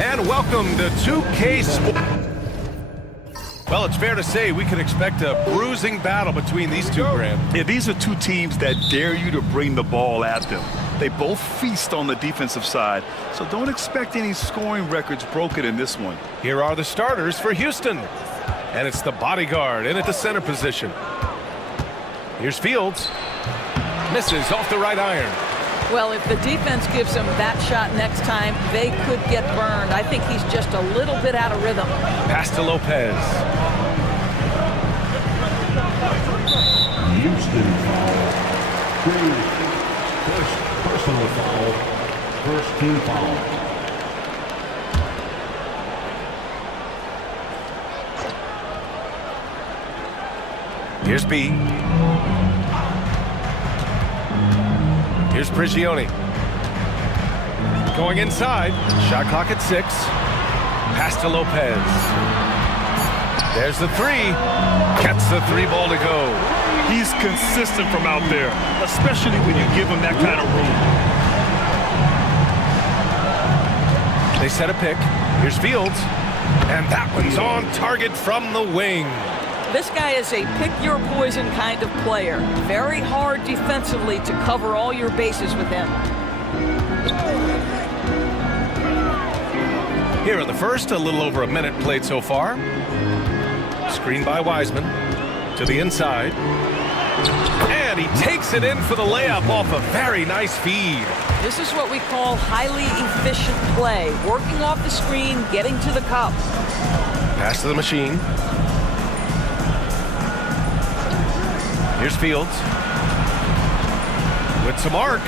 And welcome to 2K Sports. Well, it's fair to say we can expect a bruising battle between these two, Grant. Yeah, these are two teams that dare you to bring the ball at them. They both feast on the defensive side, so don't expect any scoring records broken in this one. Here are the starters for Houston. And it's the bodyguard in at the center position. Here's Fields. Misses off the right iron. Well, if the defense gives him that shot next time, they could get burned. I think he's just a little bit out of rhythm. Pass to Lopez. Houston foul. First personal foul. First team foul. Here's B. Here's Prigioni. Going inside. Shot clock at 6. Pass to Lopez. There's the three. Gets the three ball to go. He's consistent from out there, especially when you give him that kind of room. They set a pick. Here's Fields. And that one's on target from the wing. This guy is a pick-your-poison kind of player. Very hard defensively to cover all your bases with him. Here in the first, a little over a minute played so far. Screen by Wiseman to the inside. And he takes it in for the layup off a very nice feed. This is what we call highly efficient play. Working off the screen, getting to the cup. Pass to the machine. Here's Fields. With some arc.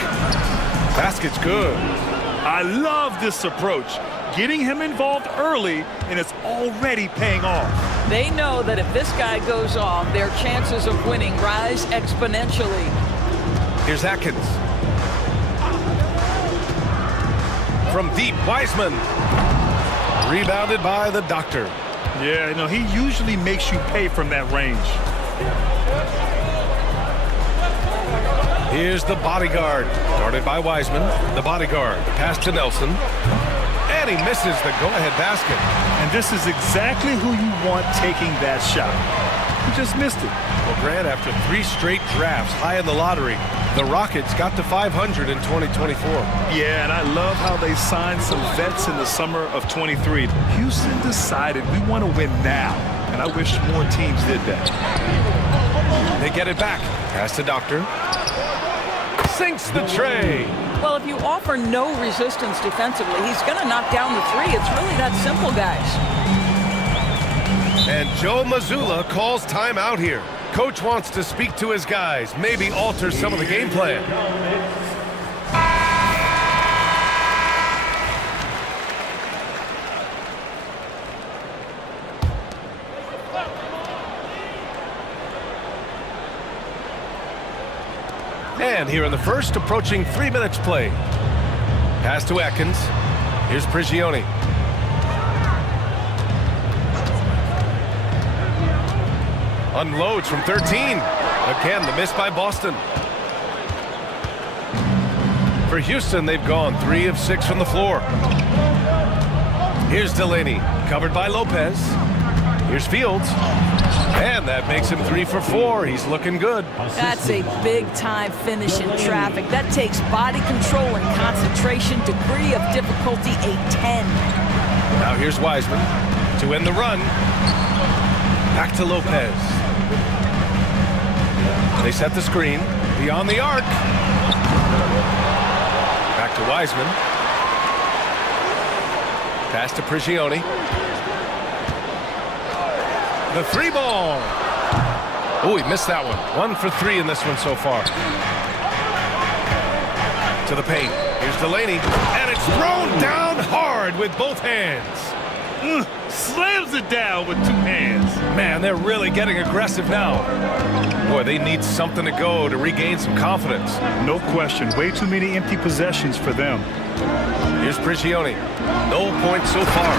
Basket's good. I love this approach. Getting him involved early, and it's already paying off. They know that if this guy goes off, their chances of winning rise exponentially. Here's Atkins. From deep, Wiseman. Rebounded by the doctor. Yeah, you know, he usually makes you pay from that range. Here's the bodyguard. Guarded by Wiseman. The bodyguard. Pass to Nelson. And he misses the go-ahead basket. And this is exactly who you want taking that shot. He just missed it. Well, Grant, after 3 straight drafts high in the lottery, the Rockets got to 500 in 2024. Yeah, and I love how they signed some vets in the summer of 23. Houston decided we want to win now, and I wish more teams did that. They get it back. Pass to Doctor. Sinks the tray. Well, if you offer no resistance defensively, he's going to knock down the three. It's really that simple, guys. And Joe Mazzulla calls timeout here. Coach wants to speak to his guys, maybe alter some of the game plan. And here in the first, approaching 3 minutes play. Pass to Atkins. Here's Prigioni. Unloads from 13. Again, the miss by Boston. For Houston, they've gone 3 of 6 from the floor. Here's Delaney, covered by Lopez. Here's Fields. And that makes him 3 for 4. He's looking good. That's a big-time finish in traffic. That takes body control and concentration. Degree of difficulty, a 10. Now here's Wiseman to end the run. Back to Lopez. They set the screen. Beyond the arc. Back to Wiseman. Pass to Prigioni. The 3 ball. Oh, he missed that one. 1 for 3 in this one so far. To the paint. Here's Delaney. And it's thrown down hard with both hands. Slams it down with 2 hands. Man, they're really getting aggressive now. Boy, they need something to go to regain some confidence. No question. Way too many empty possessions for them. Here's Prigioni. No points so far.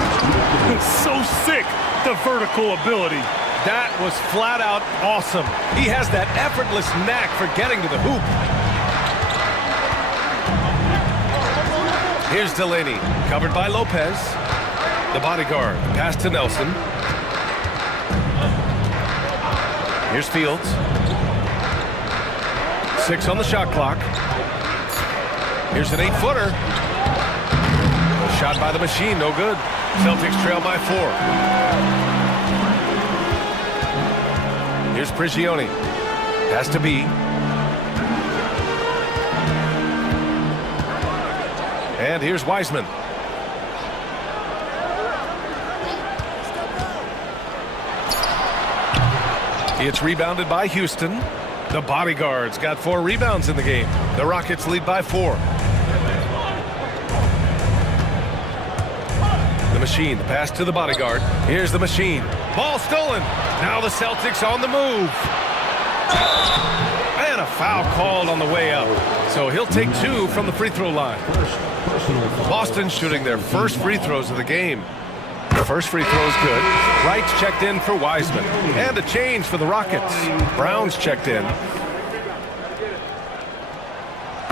So sick, the vertical ability. That was flat out awesome. He has that effortless knack for getting to the hoop. Here's Delaney, covered by Lopez. The bodyguard. Pass to Nelson. Here's Fields. 6 on the shot clock. Here's an 8-footer. Shot by the machine, no good. Celtics trail by 4. Here's Prigioni. Pass to B. And here's Wiseman. It's rebounded by Houston. The bodyguard's got 4 rebounds in the game. The Rockets lead by 4. The machine, the pass to the bodyguard. Here's the machine. Ball stolen. Now the Celtics on the move. And a foul called on the way up. So he'll take 2 from the free throw line. Boston shooting their first free throws of the game. The first free throw is good. Wright's checked in for Wiseman. And a change for the Rockets. Brown's checked in.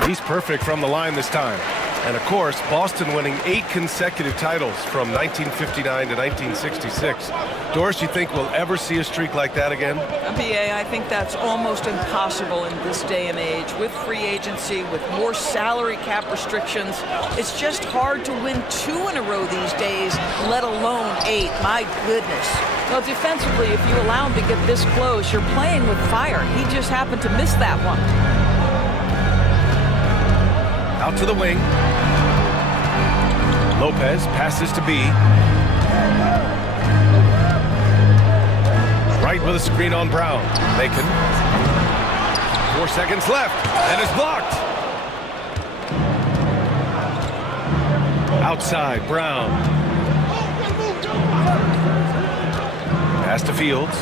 He's perfect from the line this time. And of course, Boston winning 8 consecutive titles from 1959 to 1966. Doris, you think we'll ever see a streak like that again? BA, I think that's almost impossible in this day and age. With free agency, with more salary cap restrictions, it's just hard to win 2 in a row these days, let alone 8. My goodness. Well, defensively, if you allow him to get this close, you're playing with fire. He just happened to miss that one. Out to the wing. Lopez passes to B. Wright with a screen on Brown. Bacon. 4 seconds left, and it's blocked. Outside, Brown. Pass to Fields.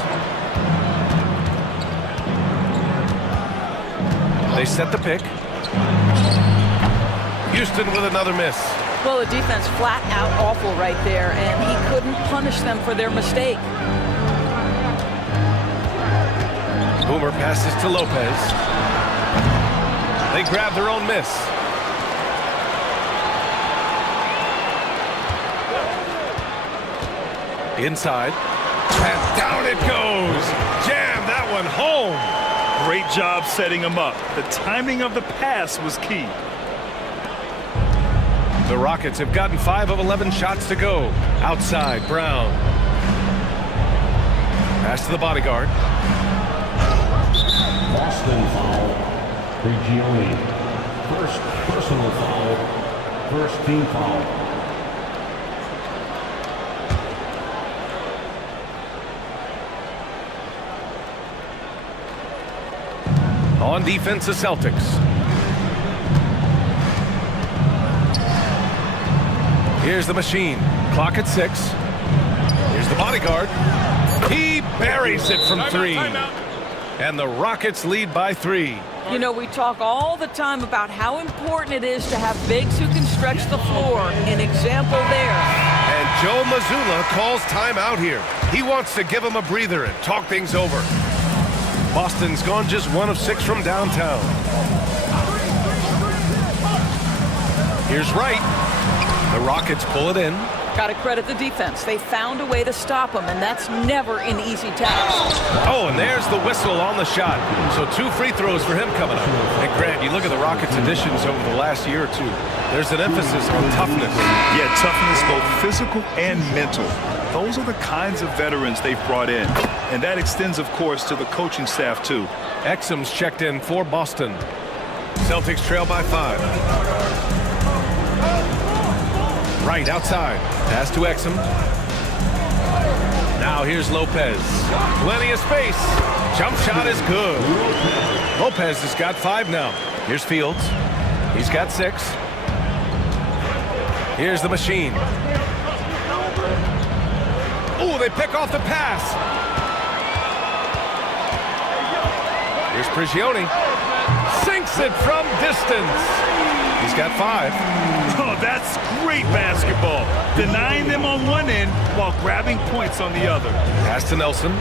They set the pick. Houston with another miss. Well, the defense flat out awful right there, and he couldn't punish them for their mistake. Boomer passes to Lopez. They grab their own miss. Inside. And down it goes. Jam that one home. Great job setting him up. The timing of the pass was key. The Rockets have gotten 5 of 11 shots to go. Outside, Brown. Pass to the bodyguard. Boston foul. Prigioni. First personal foul. First team foul. On defense, the Celtics. Here's the machine. Clock at 6. Here's the bodyguard. He buries it from 3. And the Rockets lead by 3. You know, we talk all the time about how important it is to have bigs who can stretch the floor. An example there. And Joe Mazzulla calls timeout here. He wants to give him a breather and talk things over. Boston's gone just 1 of 6 from downtown. Here's Wright. The Rockets pull it in. Got to credit the defense. They found a way to stop him, and that's never an easy task. Oh, and there's the whistle on the shot. So 2 free throws for him coming up. And Grant, you look at the Rockets' additions over the last year or 2. There's an emphasis on toughness. Yeah, toughness, both physical and mental. Those are the kinds of veterans they've brought in. And that extends, of course, to the coaching staff, too. Exum's checked in for Boston. Celtics trail by 5. Right outside. Pass to Exum. Now here's Lopez. Plenty of space. Jump shot is good. Lopez has got 5 now. Here's Fields. He's got 6. Here's the machine. Oh, they pick off the pass. Here's Prigioni. Sinks it from distance. He's got 5. Oh, that's great basketball. Denying them on one end while grabbing points on the other. Pass to Nelson.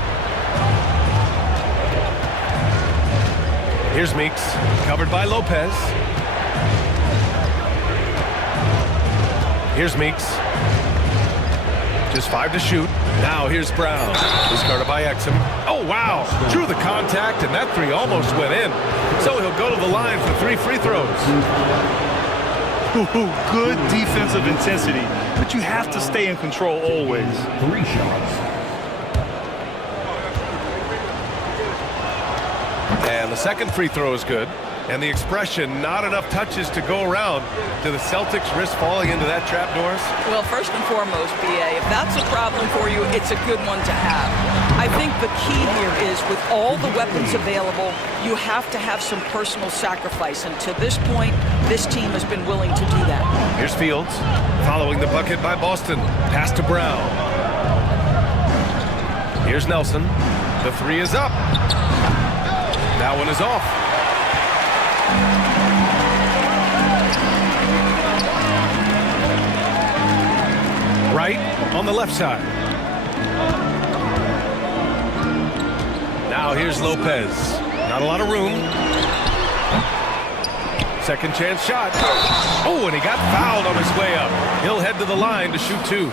Here's Meeks. Covered by Lopez. Here's Meeks. Just 5 to shoot. Now here's Brown. Discarded by Exum. Oh, wow. Drew the contact, and that 3 almost went in. So he'll go to the line for 3 free throws. Good defensive intensity, but you have to stay in control always. 3 shots. And the second free throw is good. And the expression, not enough touches to go around. Do the Celtics risk falling into that trap, Doris? Well, first and foremost, BA, if that's a problem for you, it's a good one to have. I think the key here is with all the weapons available, you have to have some personal sacrifice. And to this point, this team has been willing to do that. Here's Fields, following the bucket by Boston. Pass to Brown. Here's Nelson. The 3 is up. That one is off. Right on the left side. Now here's Lopez. Not a lot of room. Second chance shot. Oh, and he got fouled on his way up. He'll head to the line to shoot 2.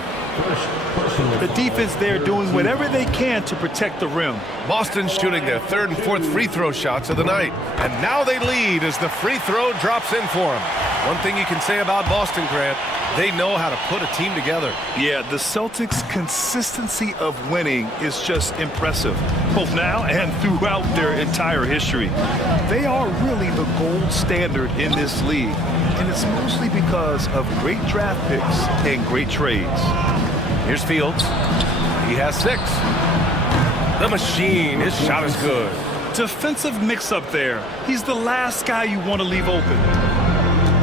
The defense there doing whatever they can to protect the rim. Boston shooting their 3rd and 4th free throw shots of the night. And now they lead as the free throw drops in for them. One thing you can say about Boston, Grant, they know how to put a team together. Yeah, the Celtics' consistency of winning is just impressive, both now and throughout their entire history. They are really the gold standard in this league, and it's mostly because of great draft picks and great trades. Here's Fields. He has 6. The machine, his shot is good. Defensive mix-up there. He's the last guy you want to leave open.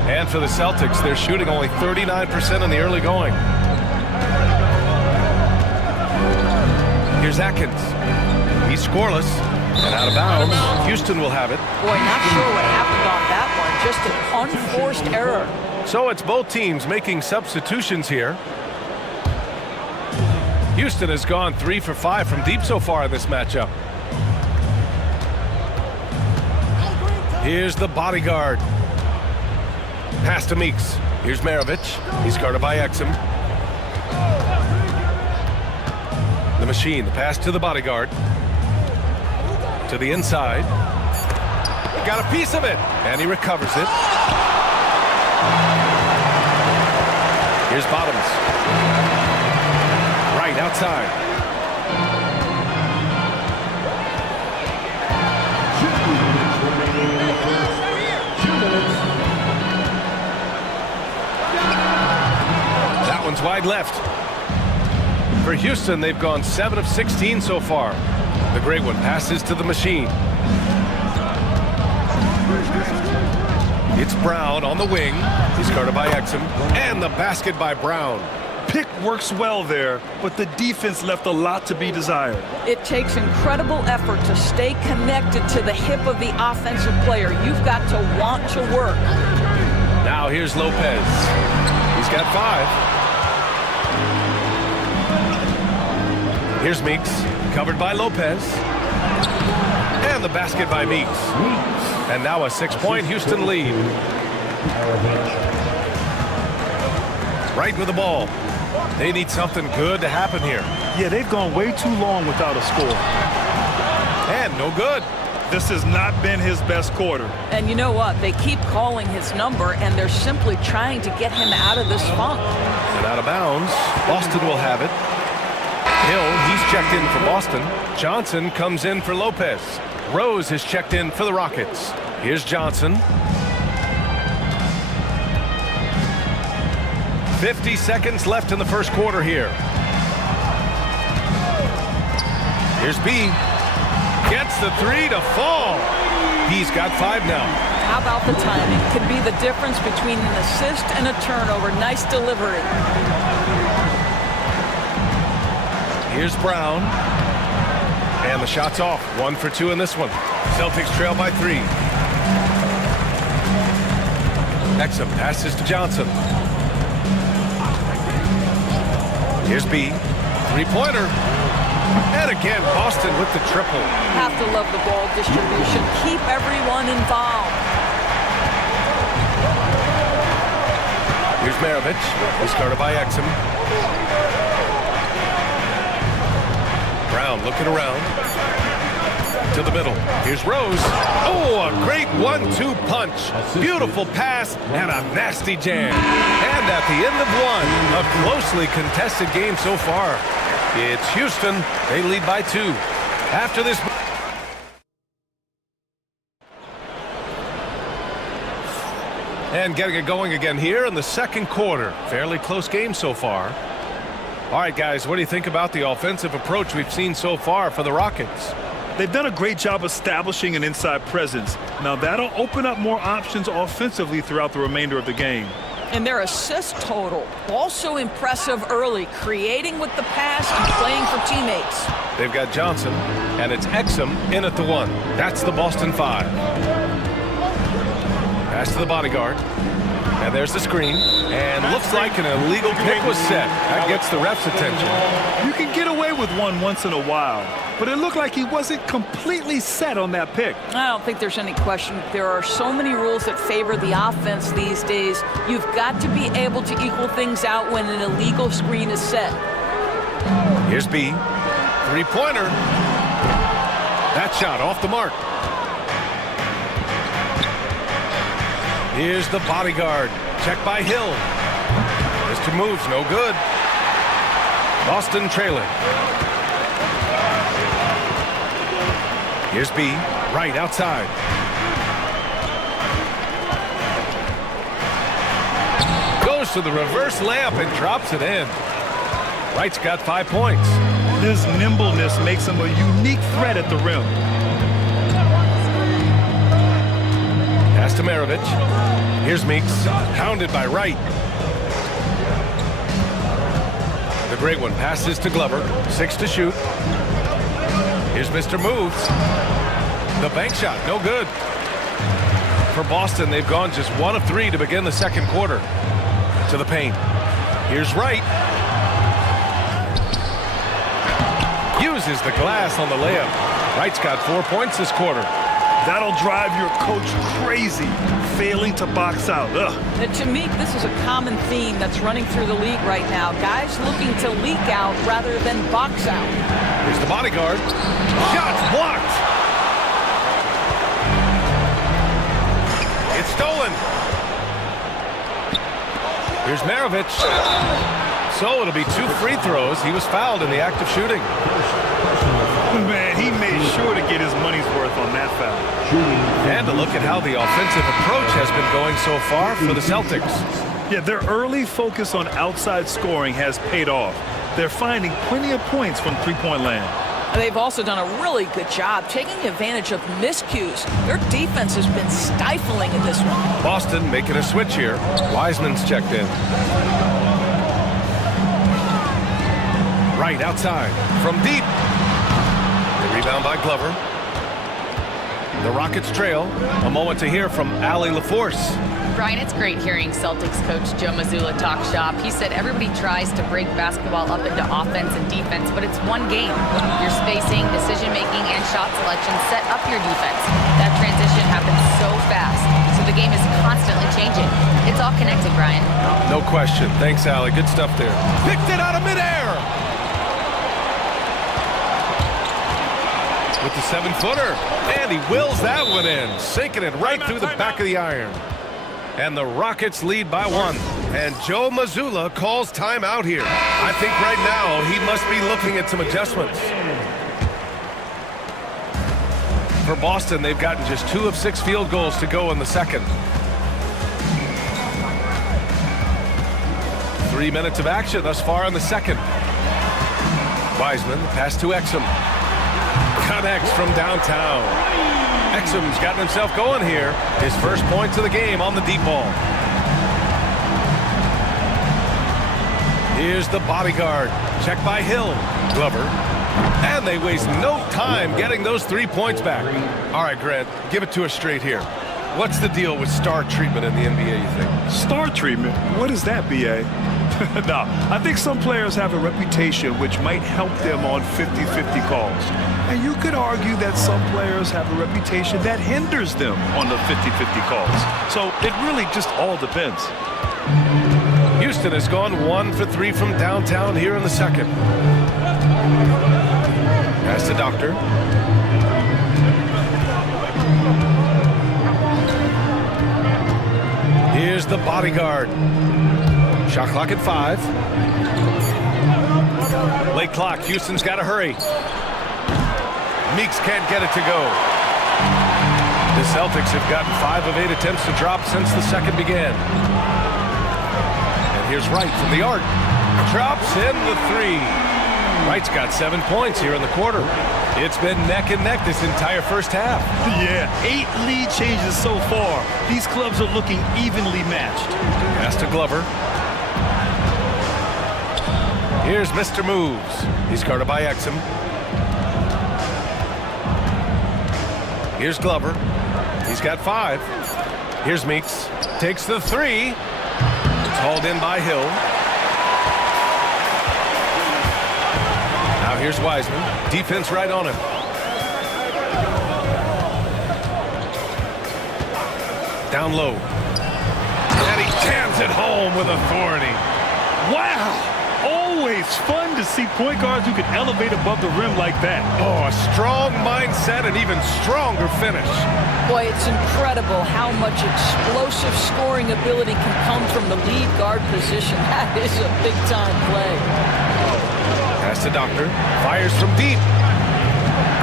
And for the Celtics, they're shooting only 39% in the early going. Here's Atkins. He's scoreless and out of bounds. Houston will have it. Boy, not sure what happened on that one. Just an unforced error. So it's both teams making substitutions here. Houston has gone 3 for 5 from deep so far in this matchup. Here's the bodyguard. Pass to Meeks. Here's Maravich. He's guarded by Exum. The machine. The pass to the bodyguard. To the inside. Got a piece of it. And he recovers it. Here's Bottoms. Right outside. That one's wide left. For Houston, they've gone 7 of 16 so far. The great one passes to the machine. It's Brown on the wing. He's guarded by Exum. And the basket by Brown. Pick works well there, but the defense left a lot to be desired. It takes incredible effort to stay connected to the hip of the offensive player. You've got to want to work. Now here's Lopez. He's got 5. Here's Meeks, covered by Lopez. And the basket by Meeks. And now a 6-point Houston lead. Right with the ball. They need something good to happen here. Yeah, they've gone way too long without a score. And no good. This has not been his best quarter. And you know what? They keep calling his number, and they're simply trying to get him out of this funk. And out of bounds. Boston will have it. Hill, he's checked in for Boston. Johnson comes in for Lopez. Rose is checked in for the Rockets. Here's Johnson. 50 seconds left in the first quarter here. Here's B. Gets the 3 to fall. He's got 5 now. How about the timing? Could be the difference between an assist and a turnover. Nice delivery. Here's Brown. And the shot's off. 1 for 2 in this one. Celtics trail by 3. Exum passes to Johnson. Here's B. 3-pointer. And again, Boston with the triple. Have to love the ball distribution. Keep everyone involved. Here's Maravich. He's guarded by Exum. Brown looking around to the middle. Here's Rose. Oh, a great 1-2 punch. Beautiful pass and a nasty jam. And at the end of one, a closely contested game so far. It's Houston. They lead by 2. After this... And getting it going again here in the second quarter. Fairly close game so far. All right, guys, what do you think about the offensive approach we've seen so far for the Rockets? They've done a great job establishing an inside presence. Now that'll open up more options offensively throughout the remainder of the game. And their assist total, also impressive early, creating with the pass and playing for teammates. They've got Johnson, and it's Exum in at the 1. That's the Boston 5. Pass to the bodyguard. And there's the screen. And looks like an illegal pick was set. That gets the ref's attention. You can get away with one once in a while, but it looked like he wasn't completely set on that pick. I don't think there's any question. There are so many rules that favor the offense these days. You've got to be able to equal things out when an illegal screen is set. Here's B. Three-pointer. That shot off the mark. Here's the bodyguard. Check by Hill. Mr. Moves, no good. Boston trailing. Here's B. Right outside. Goes to the reverse layup and drops it in. Wright's got 5 points. His nimbleness makes him a unique threat at the rim. Pass to Maravich. Here's Meeks, hounded by Wright. The great one passes to Glover. 6 to shoot. Here's Mr. Moves. The bank shot, no good. For Boston, they've gone just 1 of 3 to begin the second quarter. To the paint. Here's Wright. Uses the glass on the layup. Wright's got 4 points this quarter. That'll drive your coach crazy, failing to box out. And to me, this is a common theme that's running through the league right now. Guys looking to leak out rather than box out. Here's the bodyguard. Shots blocked. It's stolen. Here's Maravich. So it'll be 2 free throws. He was fouled in the act of shooting. Man, he made sure to get his money's worth on that foul. And to look at how the offensive approach has been going so far for the Celtics. Yeah, their early focus on outside scoring has paid off. They're finding plenty of points from three-point land. They've also done a really good job taking advantage of miscues. Their defense has been stifling in this one. Boston making a switch here. Wiseman's checked in. Right outside from deep. The rebound by Glover. The Rockets trail. A moment to hear from Allie LaForce. Brian, it's great hearing Celtics coach Joe Mazzulla talk shop. He said everybody tries to break basketball up into offense and defense, but it's one game. Your spacing, decision-making, and shot selection set up your defense. That transition happens so fast, so the game is constantly changing. It's all connected, Brian. No question. Thanks, Allie. Good stuff there. Picked it out of midair. With the 7-footer. And he wills that one in, sinking it right through the back of the iron. And the Rockets lead by 1. And Joe Mazzulla calls timeout here. I think right now he must be looking at some adjustments. For Boston, they've gotten just 2 of 6 field goals to go in the second. 3 minutes of action thus far in the second. Wiseman, pass to Exum. Connects from downtown. Exum's gotten himself going here. His first points of the game on the deep ball. Here's the bodyguard. Check by Hill. Glover. And they waste no time getting those 3 points back. All right, Grant, give it to us straight here. What's the deal with star treatment in the NBA, you think? Star treatment? What is that, B.A.? No, I think some players have a reputation which might help them on 50-50 calls. And you could argue that some players have a reputation that hinders them on the 50-50 calls. So it really just all depends. Houston has gone 1 for 3 from downtown here in the second. Pass to Doctor. Here's the bodyguard. Shot clock at 5. Late clock. Houston's got to hurry. Meeks can't get it to go. The Celtics have gotten 5 of 8 attempts to drop since the second began. And here's Wright from the arc. Drops in the 3. Wright's got 7 points here in the quarter. It's been neck and neck this entire first half. Yeah, 8 lead changes so far. These clubs are looking evenly matched. Pass to Glover. Here's Mr. Moves. He's guarded by Exum. Here's Glover. He's got 5. Here's Meeks. Takes the 3. It's hauled in by Hill. Now here's Wiseman. Defense right on him. Down low. And he jams it home with authority. Wow! Always fun to see point guards who can elevate above the rim like that. Oh, a strong mindset and even stronger finish. Boy, it's incredible how much explosive scoring ability can come from the lead guard position. That is a big-time play. Pass to Doctor. Fires from deep.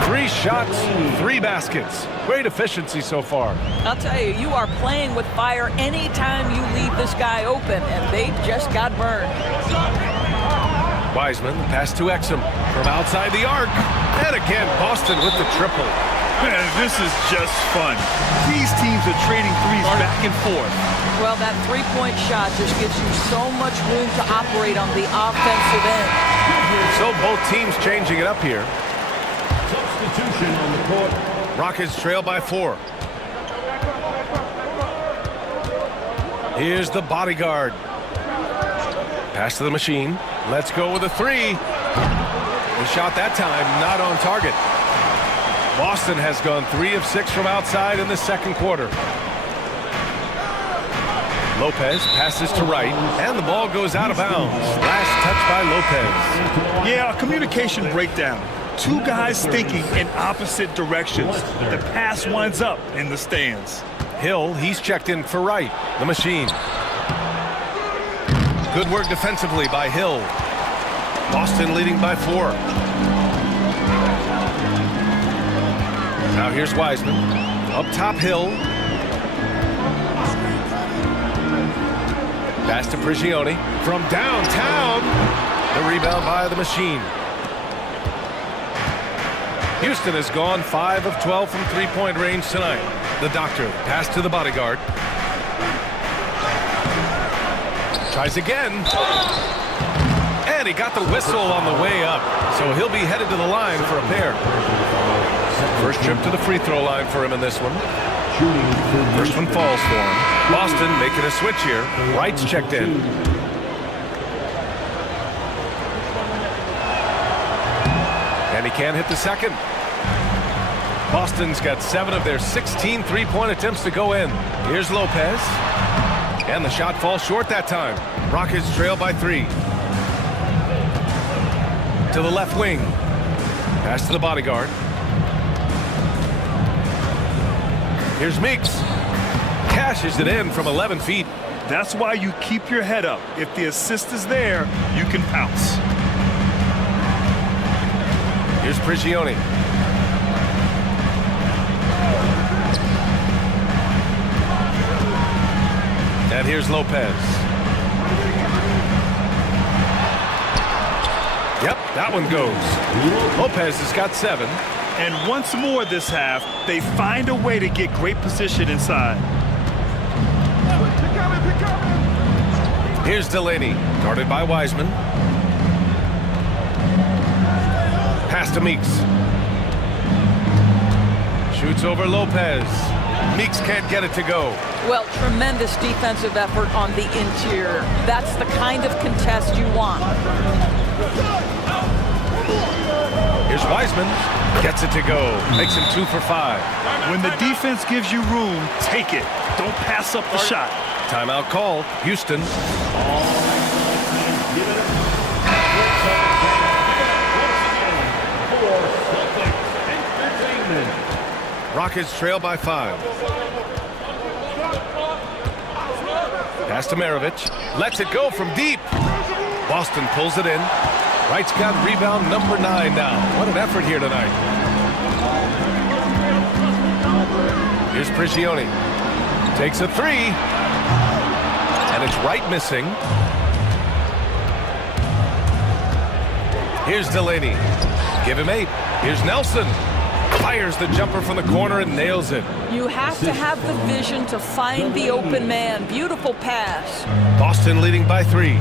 3 shots, 3 baskets. Great efficiency so far. I'll tell you, you are playing with fire anytime you leave this guy open, and they just got burned. Wiseman, pass to Exum from outside the arc. And again, Boston with the triple. Man, this is just fun. These teams are trading threes back and forth. Well, that three-point shot just gives you so much room to operate on the offensive end. So both teams changing it up here. Substitution on the court. Rockets trail by 4. Here's the bodyguard. Pass to the machine. Let's go with a 3. The shot that time not on target. Boston has gone 3 of 6 from outside in the second quarter. Lopez passes to Wright, and the ball goes out of bounds. Last touch by Lopez. Yeah, a communication breakdown. 2 guys thinking in opposite directions. The pass winds up in the stands. Hill, he's checked in for Wright. The machine. Good work defensively by Hill. Boston leading by 4. Now here's Wiseman. Up top, Hill. Pass to Prigioni. From downtown. The rebound by the machine. Houston has gone 5 of 12 from three-point range tonight. The Doctor. Pass to the bodyguard. Tries again. And he got the whistle on the way up. So he'll be headed to the line for a pair. First trip to the free throw line for him in this one. First one falls for him. Boston making a switch here. Wright's checked in. And he can't hit the second. Boston's got 7 of their 16 three-point attempts to go in. Here's Lopez. And the shot falls short that time. Rockets trail by 3. To the left wing. Pass to the bodyguard. Here's Meeks. Cashes it in from 11 feet. That's why you keep your head up. If the assist is there, you can pounce. Here's Prigioni. And here's Lopez. Yep, that one goes. Lopez has got 7. And once more this half, they find a way to get great position inside. Here's Delaney, guarded by Wiseman. Pass to Meeks. Shoots over Lopez. Meeks can't get it to go. Well, tremendous defensive effort on the interior. That's the kind of contest you want. Here's Wiseman. Gets it to go. Makes him 2 for 5. When the defense gives you room, take it. Don't pass up the shot. Timeout call. Houston. Rockets trail by 5. Pass to Maravich. Lets it go from deep. Boston pulls it in. Wright's got rebound number 9 now. What an effort here tonight. Here's Prigioni. Takes a 3. And it's Wright missing. Here's Delaney. Give him 8. Here's Nelson. Fires the jumper from the corner and nails it. You have to have the vision to find the open man. Beautiful pass. Boston leading by 3.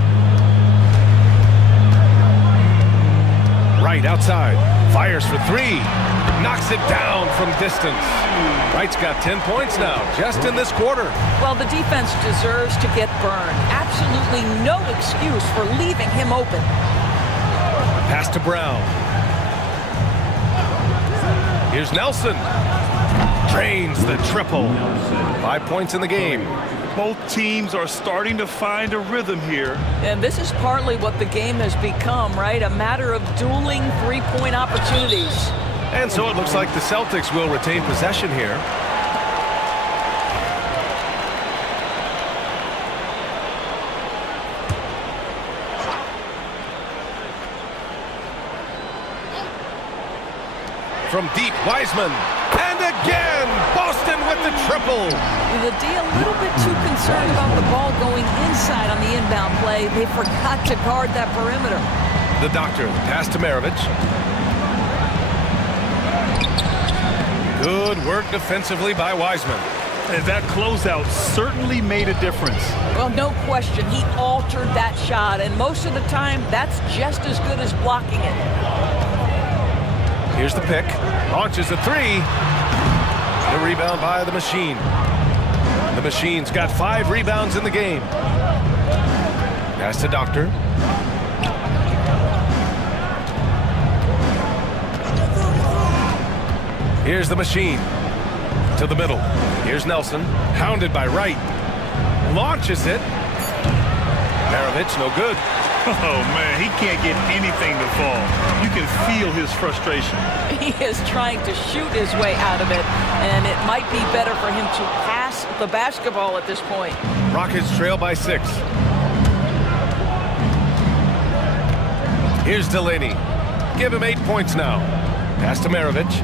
Wright outside. Fires for 3. Knocks it down from distance. Wright's got 10 points now, just in this quarter. Well, the defense deserves to get burned. Absolutely no excuse for leaving him open. Pass to Brown. Here's Nelson. Drains the triple. 5 points in the game. Both teams are starting to find a rhythm here. And this is partly what the game has become, right? A matter of dueling three-point opportunities. And so it looks like the Celtics will retain possession here. From deep, Wiseman. And again, Boston with the triple. The D a little bit too concerned about the ball going inside on the inbound play. They forgot to guard that perimeter. The doctor, pass to Maravich. Good work defensively by Wiseman. And that closeout certainly made a difference. Well, no question, he altered that shot, and most of the time, that's just as good as blocking it. Here's the pick. Launches a 3. The rebound by the Machine. The Machine's got 5 rebounds in the game. Pass to Doctor. Here's the Machine. To the middle. Here's Nelson. Hounded by Wright. Launches it. Maravich, no good. Oh, man, he can't get anything to fall. You can feel his frustration. He is trying to shoot his way out of it, and it might be better for him to pass the basketball at this point. Rockets trail by 6. Here's Delaney. Give him 8 points now. Pass to Maravich.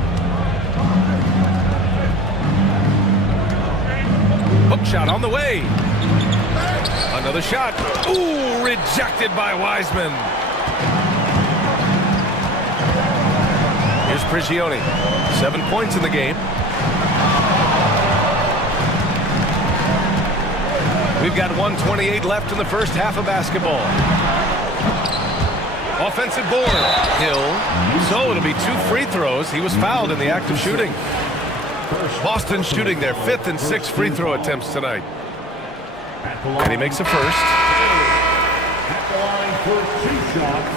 Hook shot on the way. Another shot. Ooh, rejected by Wiseman. Here's Prigioni. 7 points in the game. We've got 1:28 left in the first half of basketball. Offensive board. Hill. So it'll be 2 free throws. He was fouled in the act of shooting. Boston shooting their 5th and 6th free throw attempts tonight. And he makes a first. At the line for 2 shots.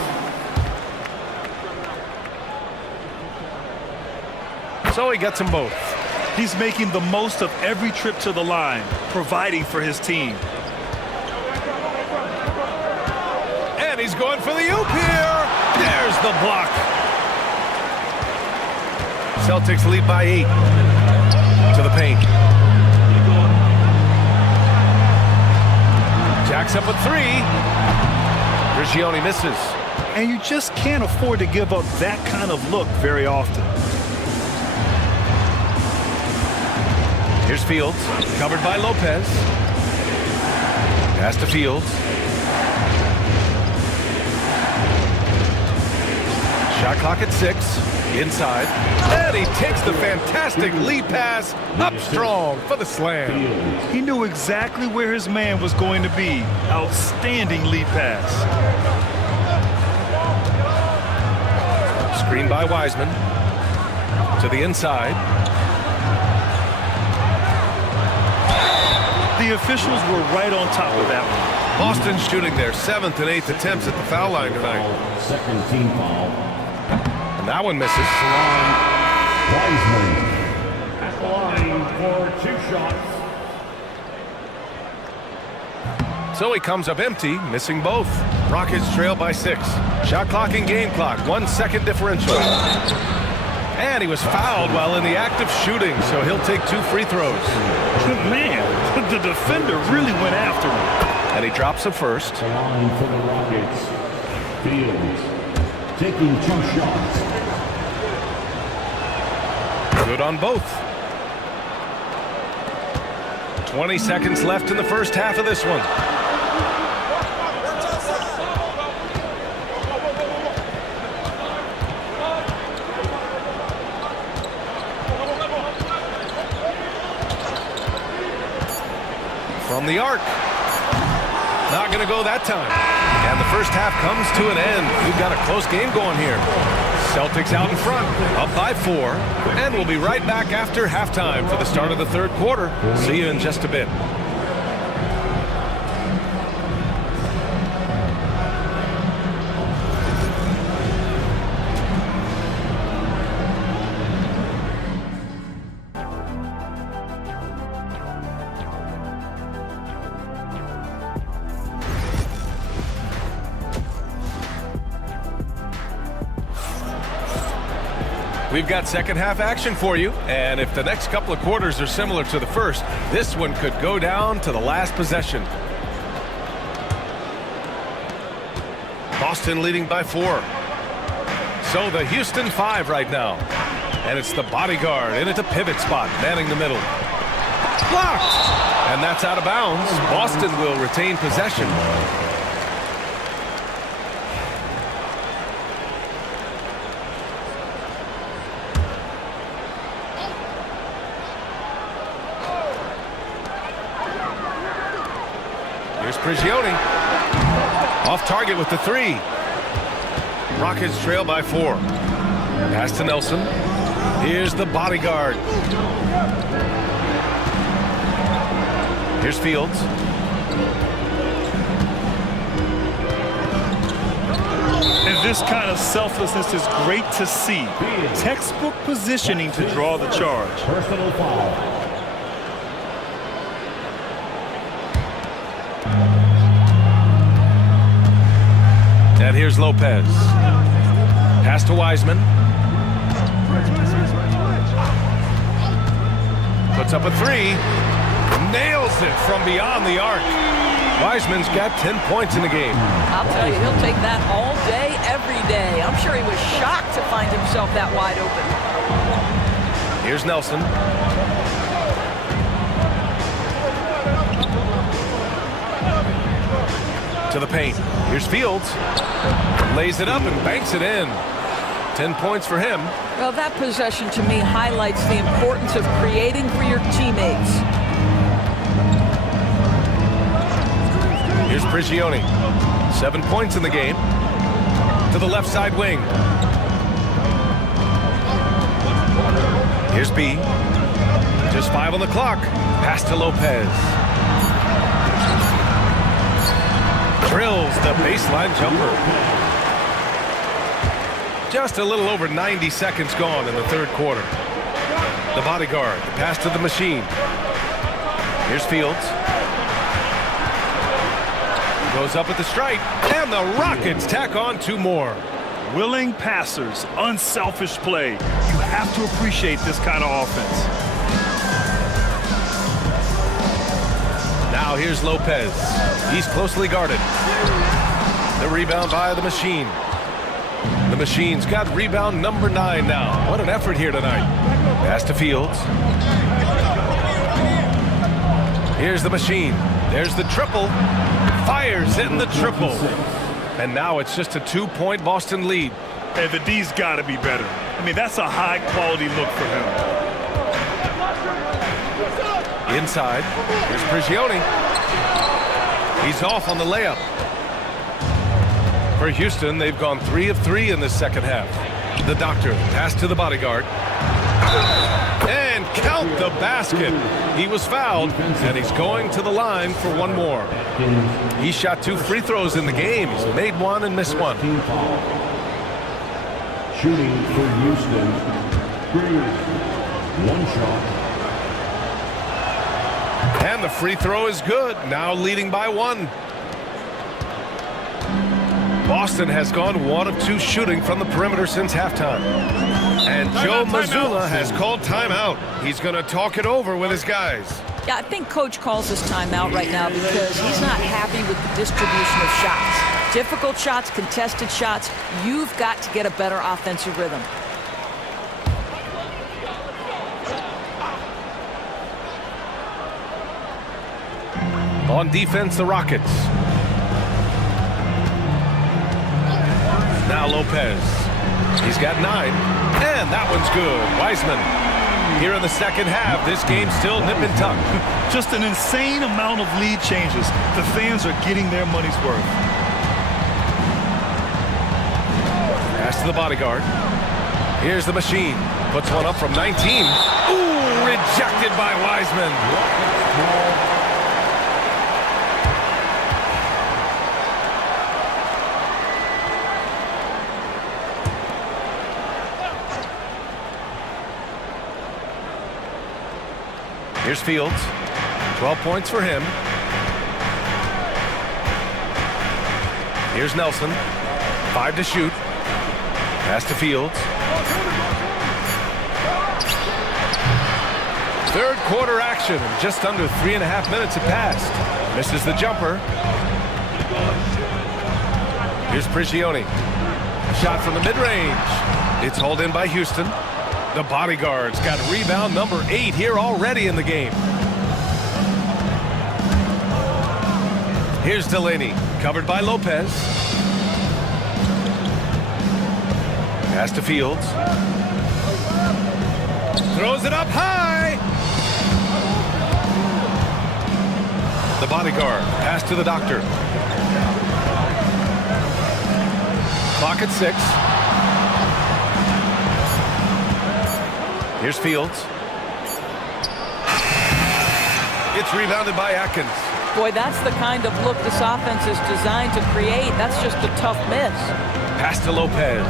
So he gets them both. He's making the most of every trip to the line, providing for his team. And he's going for the oop here. There's the block. Celtics lead by 8. To the paint. Jacks up a 3. Prigioni misses. And you just can't afford to give up that kind of look very often. Here's Fields, covered by Lopez. Pass to Fields. Shot clock at 6. Inside. And he takes the fantastic lead pass up strong for the slam. He knew exactly where his man was going to be. Outstanding lead pass. Screen by Wiseman. To the inside. The officials were right on top of that one. Boston shooting their 7th and 8th attempts at the foul line tonight. Second team foul. And that one misses. Wiseman at the line for 2 shots. So he comes up empty, missing both. Rockets trail by 6. Shot clock and game clock, 1 second differential. And he was fouled while in the act of shooting, so he'll take 2 free throws. Man, the defender really went after him. And he drops a first. The line for the Rockets. Fields taking 2 shots. Good on both. 20 seconds left in the first half of this one. From the arc. Not going to go that time. And the first half comes to an end. We've got a close game going here. Celtics out in front, up by 4. And we'll be right back after halftime for the start of the third quarter. See you in just a bit. We've got second half action for you, and if the next couple of quarters are similar to the first, this one could go down to the last possession. Boston leading by 4. So the Houston 5 right now. And it's the bodyguard in at the pivot spot, manning the middle. Blocked! And that's out of bounds. Boston will retain possession. Here's Prigioni. Off target with the 3. Rockets trail by 4. Pass to Nelson. Here's the bodyguard. Here's Fields. And this kind of selflessness is great to see. Textbook positioning to draw the charge. Personal foul. And here's Lopez. Pass to Wiseman. Puts up a 3. Nails it from beyond the arc. Wiseman's got 10 points in the game. I'll tell you, he'll take that all day, every day. I'm sure he was shocked to find himself that wide open. Here's Nelson. To the paint. Here's Fields. Lays it up and banks it in. 10 points for him. Well, that possession to me highlights the importance of creating for your teammates. Here's Prigioni. 7 points in the game. To the left side wing. Here's B. Just 5 on the clock. Pass to Lopez. Drills the baseline jumper. Just a little over 90 seconds gone in the third quarter. The bodyguard, the pass to the machine. Here's Fields. Goes up at the stripe, and the Rockets tack on 2 more. Willing passers, unselfish play. You have to appreciate this kind of offense. Now here's Lopez. He's closely guarded. The rebound by the machine. The machine's got rebound number 9 now. What an effort here tonight. Pass to Fields. Here's the machine. There's the triple. Fires in the triple. And now it's just a 2-point Boston lead. And the D's got to be better. I mean, that's a high-quality look for him. Inside. Here's Prigioni. He's off on the layup. For Houston, they've gone 3 of 3 in this second half. The doctor pass to the bodyguard. And count the basket. He was fouled, and he's going to the line for 1 more. He shot 2 free throws in the game. He's made 1 and missed 1. Shooting for Houston. 1 shot. And the free throw is good. Now leading by 1. Boston has gone 1 of 2 shooting from the perimeter since halftime. And Joe Mazzulla has called timeout. He's going to talk it over with his guys. Yeah, I think Coach calls this timeout right now because he's not happy with the distribution of shots. Difficult shots, contested shots. You've got to get a better offensive rhythm. On defense, the Rockets. Now Lopez. He's got 9. And that one's good. Wiseman. Here in the second half, this game's still nip and tuck. Just an insane amount of lead changes. The fans are getting their money's worth. Pass to the bodyguard. Here's the machine. Puts one up from 19. Ooh, rejected by Wiseman. Here's Fields. 12 points for him. Here's Nelson. 5 to shoot. Pass to Fields. Third quarter action. Just under 3.5 minutes have passed. Misses the jumper. Here's Prigioni. Shot from the mid-range. It's hauled in by Houston. The bodyguard's got rebound number 8 here already in the game. Here's Delaney, covered by Lopez. Pass to Fields. Throws it up high. The bodyguard, pass to the doctor. Clock at 6. Here's Fields. It's rebounded by Atkins. Boy, that's the kind of look this offense is designed to create. That's just a tough miss. Pass to Lopez.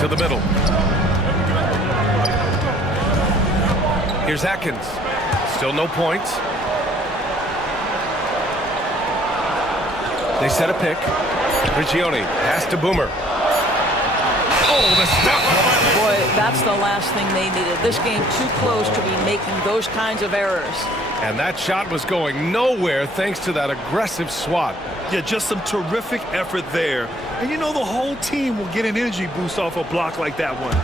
To the middle. Here's Atkins. Still no points. They set a pick. Prigioni. Pass to Boomer. Oh, the step. Boy, that's the last thing they needed. This game too close to be making those kinds of errors. And that shot was going nowhere thanks to that aggressive swat. Yeah, just some terrific effort there. And you know the whole team will get an energy boost off a block like that one.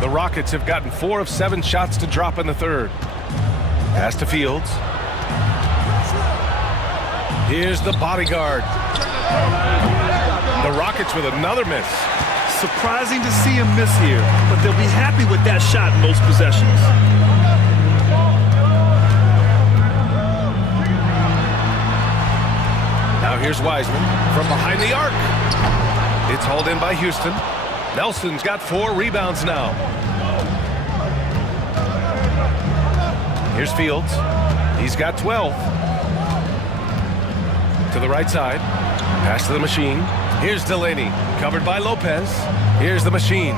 The Rockets have gotten 4 of 7 shots to drop in the third. Pass to Fields. Here's the bodyguard. The Rockets with another miss. Surprising to see him miss here, but they'll be happy with that shot in most possessions. Now here's Wiseman from behind the arc. It's hauled in by Houston. Nelson's got 4 rebounds now. Here's Fields. He's got 12. To the right side. Pass to the machine. Here's Delaney, covered by Lopez. Here's the machine.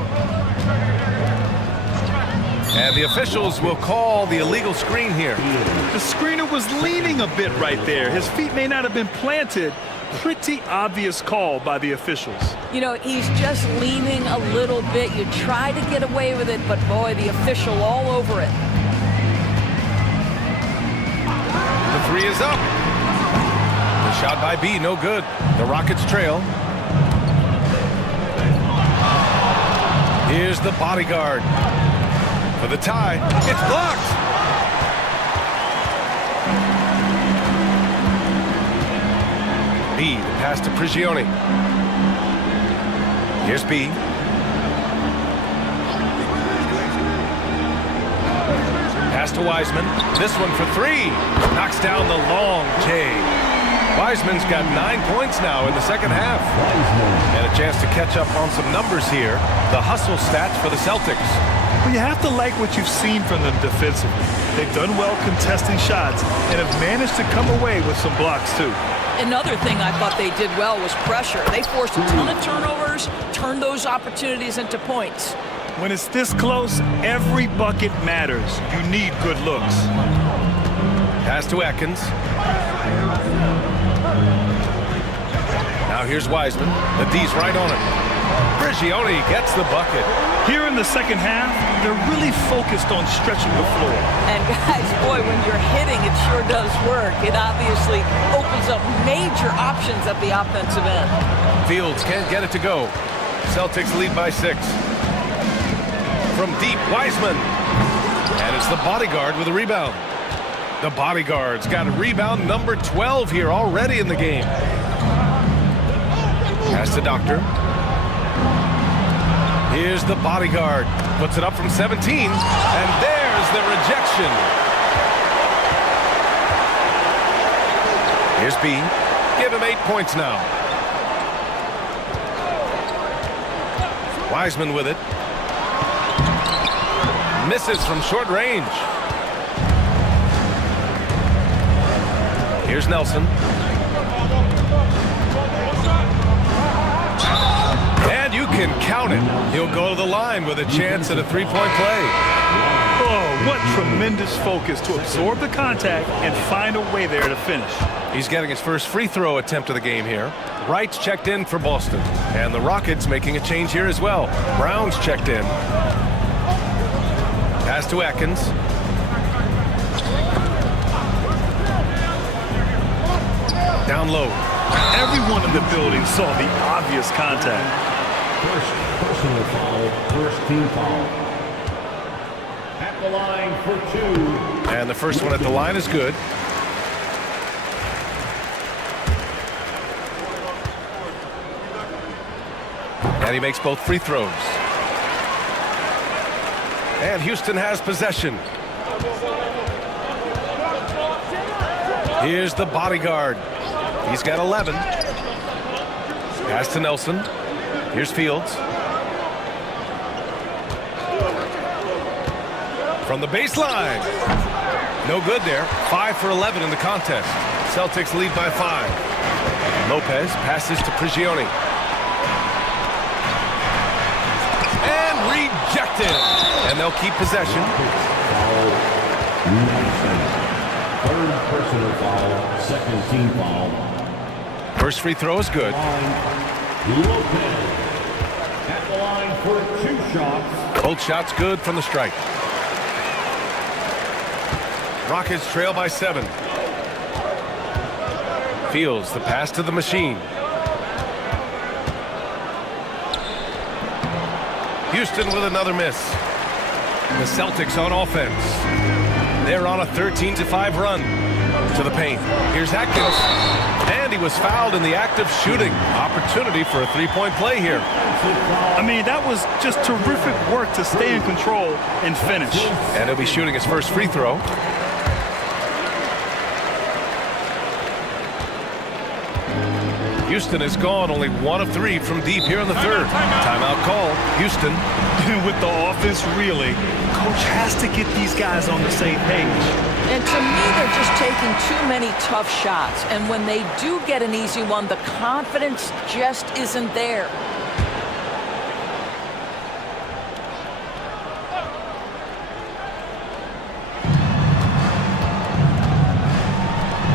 And the officials will call the illegal screen here. The screener was leaning a bit right there. His feet may not have been planted. Pretty obvious call by the officials. You know, he's just leaning a little bit. You try to get away with it, but boy, the official all over it. The 3 is up. The shot by B, no good. The Rockets trail. Here's the bodyguard. For the tie. It's blocked. B, the pass to Prigioni. Here's B. Pass to Wiseman. This one for 3. Knocks down the long J. Wiseman's got 9 points now in the second half. And a chance to catch up on some numbers here. The hustle stats for the Celtics. Well, you have to like what you've seen from them defensively. They've done well contesting shots and have managed to come away with some blocks, too. Another thing I thought they did well was pressure. They forced a ton of turnovers, turned those opportunities into points. When it's this close, every bucket matters. You need good looks. Pass to Atkins. Now here's Wiseman. The D's right on it. Prigioni gets the bucket. Here in the second half, they're really focused on stretching the floor. And guys, boy, when you're hitting, it sure does work. It obviously opens up major options at the offensive end. Fields can't get it to go. Celtics lead by 6. From deep, Wiseman. And it's the bodyguard with a rebound. The bodyguard's got a rebound number 12 here already in the game. Pass to Doctor. Here's the bodyguard. Puts it up from 17. And there's the rejection. Here's B. Give him 8 points now. Wiseman with it. Misses from short range. Here's Nelson. And you can count it. He'll go to the line with a chance at a three-point play. Oh, what tremendous focus to absorb the contact and find a way there to finish. He's getting his first free throw attempt of the game here. Wright's checked in for Boston. And the Rockets making a change here as well. Brown's checked in. Pass to Atkins. Down low. Everyone in the building saw the obvious contact. First personal foul, first team foul. At the line for 2. And the first one at the line is good. And he makes both free throws. And Houston has possession. Here's the bodyguard. He's got 11. Pass to Nelson. Here's Fields. From the baseline. No good there. 5 for 11 in the contest. Celtics lead by 5. Lopez passes to Prigioni. And rejected. And they'll keep possession. Third personal foul, second team foul. First free throw is good. Lopez at the line for 2 shots. Both shots good from the strike. Rockets trail by 7. Fields the pass to the machine. Houston with another miss. The Celtics on offense. They're on a 13-5 run to the paint. Here's Atkins. And he was fouled in the act of shooting. Opportunity for a three-point play here. I mean, that was just terrific work to stay in control and finish. And he'll be shooting his first free throw. Houston has gone only 1 of 3 from deep here in the third. Timeout call. Houston. With the offense reeling, coach has to get these guys on the same page. And to me, they're just taking too many tough shots. And when they do get an easy one, the confidence just isn't there.